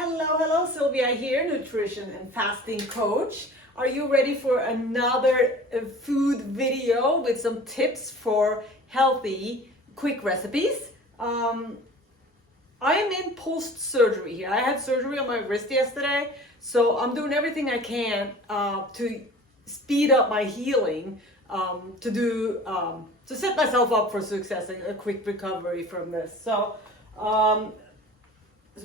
Hello, Sylvia here, nutrition and fasting coach. Are you ready for another food video with some tips for healthy, quick recipes? I am in post-surgery here. I had surgery on my wrist yesterday, so I'm doing everything I can to speed up my healing, to set myself up for success, a quick recovery from this. So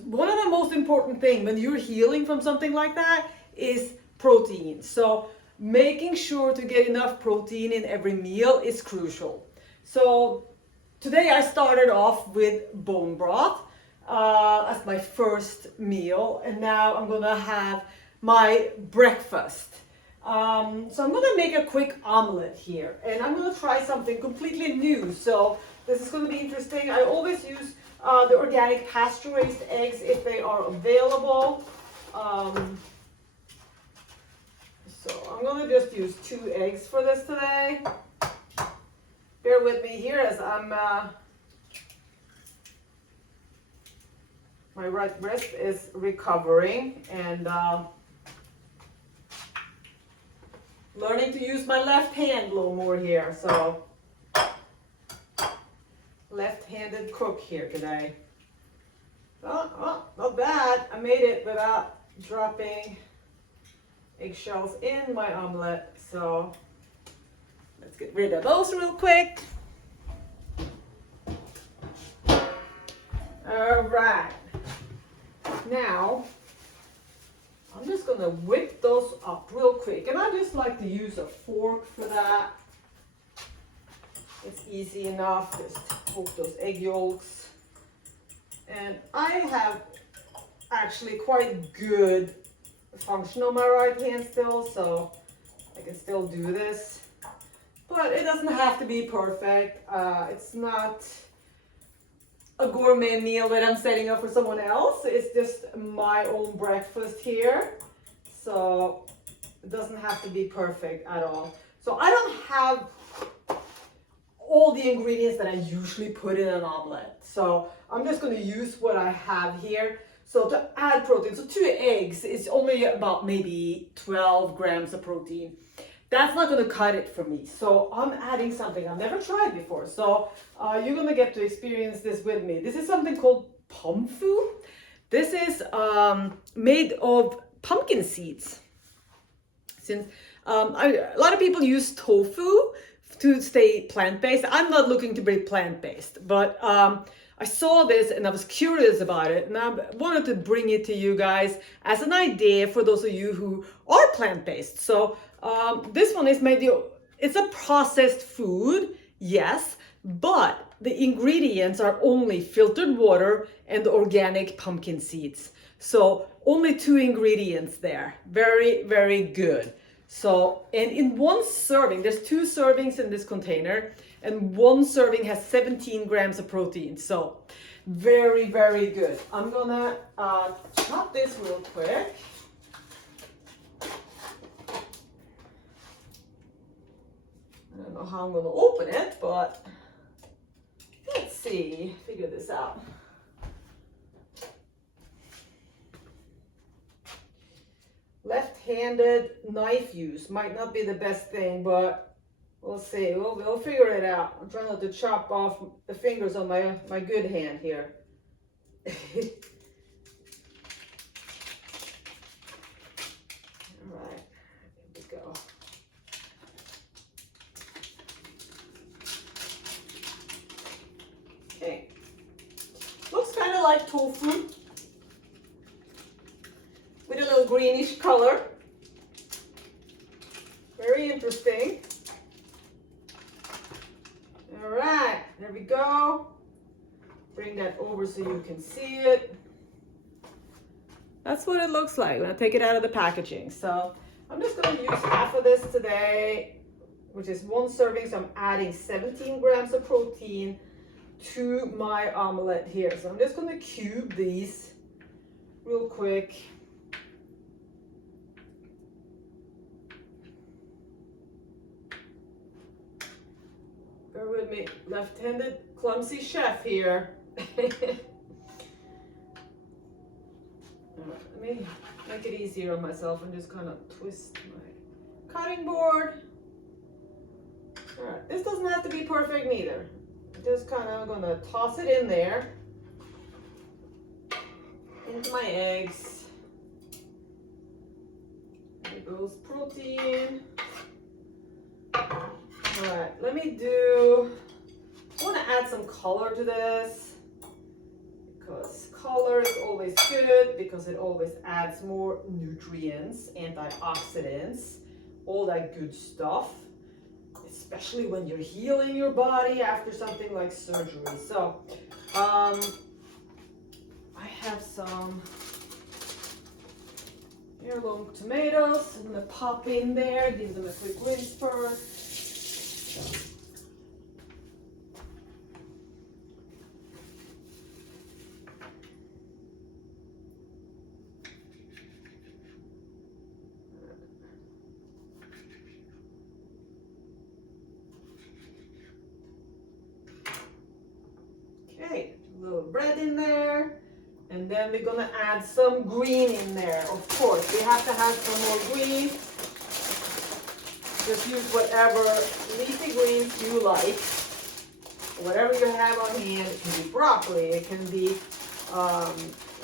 one of the most important things when you're healing from something like that is protein. So making sure to get enough protein in every meal is crucial. So today I started off with bone broth as my first meal, and now I'm gonna have my breakfast. So I'm gonna make a quick omelette here, and I'm gonna try something completely new. So this is gonna be interesting. I always use the organic pasture-raised eggs if they are available. So I'm gonna just use 2 eggs for this today. Bear with me here as I'm my right wrist is recovering and learning to use my left hand a little more here. So left-handed cook here today. Oh, not bad. I made it without dropping eggshells in my omelette. So let's get rid of those real quick. All right. Now, I'm just gonna whip those up real quick. And I just like to use a fork for that. It's easy enough, just poke those egg yolks. And I have actually quite good function on my right hand still, so I can still do this. But it doesn't have to be perfect. It's not a gourmet meal that I'm setting up for someone else. It's just my own breakfast here. So it doesn't have to be perfect at all. So I don't have all the ingredients that I usually put in an omelette. So I'm just going to use what I have here. So to add protein, so 2 eggs is only about maybe 12 grams of protein. That's not going to cut it for me. So I'm adding something I've never tried before. So you're going to get to experience this with me. This is something called pomfu. This is made of pumpkin seeds. Since a lot of people use tofu to stay plant-based. I'm not looking to be plant-based, but I saw this and I was curious about it, and I wanted to bring it to you guys as an idea for those of you who are plant-based. So this one is it's a processed food, yes, but the ingredients are only filtered water and organic pumpkin seeds. So only 2 ingredients there. Very, very good. So, and in one serving, there's 2 servings in this container, and 1 serving has 17 grams of protein. So, very, very good. I'm gonna chop this real quick. I don't know how I'm gonna open it, but let's see, figure this out. Left-handed knife use might not be the best thing, but we'll see. We'll figure it out. I'm trying not to chop off the fingers on my good hand here. All right, here we go. Okay, looks kind of like tofu, with a little greenish color. Very interesting. All right, there we go. Bring that over so you can see it. That's what it looks like when I take it out of the packaging. So I'm just going to use half of this today, which is 1 serving. So I'm adding 17 grams of protein to my omelette here. So I'm just going to cube these real quick. Bear with me, left-handed clumsy chef here. Let me make it easier on myself and just kind of twist my cutting board. All right, this doesn't have to be perfect neither. Just kind of gonna toss it in there, into my eggs. There goes protein. All right, let me do, I want to add some color to this because color is always good because it always adds more nutrients, antioxidants, all that good stuff, especially when you're healing your body after something like surgery. So I have some heirloom tomatoes. I'm gonna pop in there, give them a quick rinse first. Okay, a little bread in there. And then we're gonna add some green in there. Of course, we have to have some more green. Just use whatever leafy greens you like. Whatever you have on hand. It can be broccoli, it can be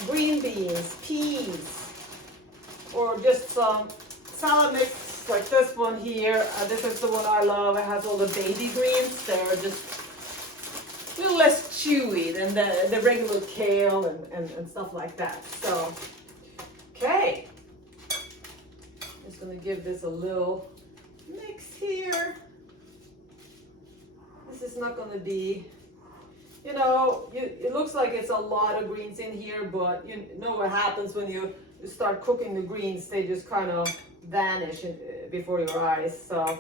green beans, peas, or just some salad mix like this one here. This is the one I love. It has all the baby greens. They're just a little less chewy than the regular kale and stuff like that. So, okay. Just gonna give this a little mix here. This is not gonna be, you know, it looks like it's a lot of greens in here, but you know what happens when you start cooking the greens, they just kind of vanish before your eyes. So,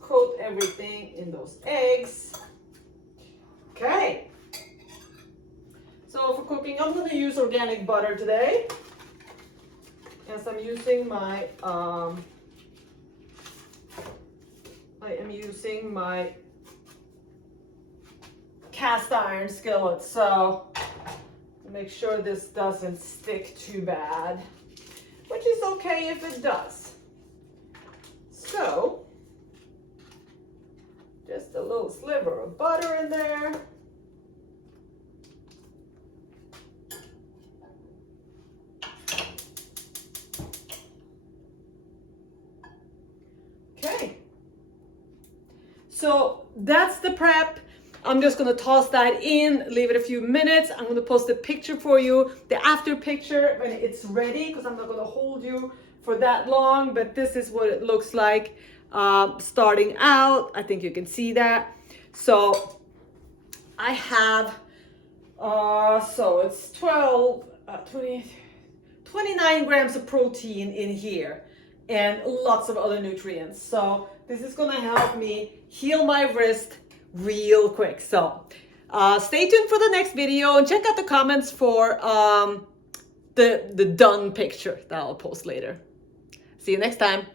coat everything in those eggs. Okay. So for cooking, I'm going to use organic butter today. As I'm using my, I am using my cast iron skillet. So make sure this doesn't stick too bad, which is okay if it does. So just a little sliver of butter in there. Okay. So that's the prep. I'm just gonna toss that in, leave it a few minutes. I'm gonna post a picture for you, the after picture when it's ready, because I'm not gonna hold you for that long, but this is what it looks like. Starting out, I think you can see that. So I have, so it's 29 grams of protein in here and lots of other nutrients. So this is gonna help me heal my wrist real quick. So stay tuned for the next video and check out the comments for the done picture that I'll post later. See you next time.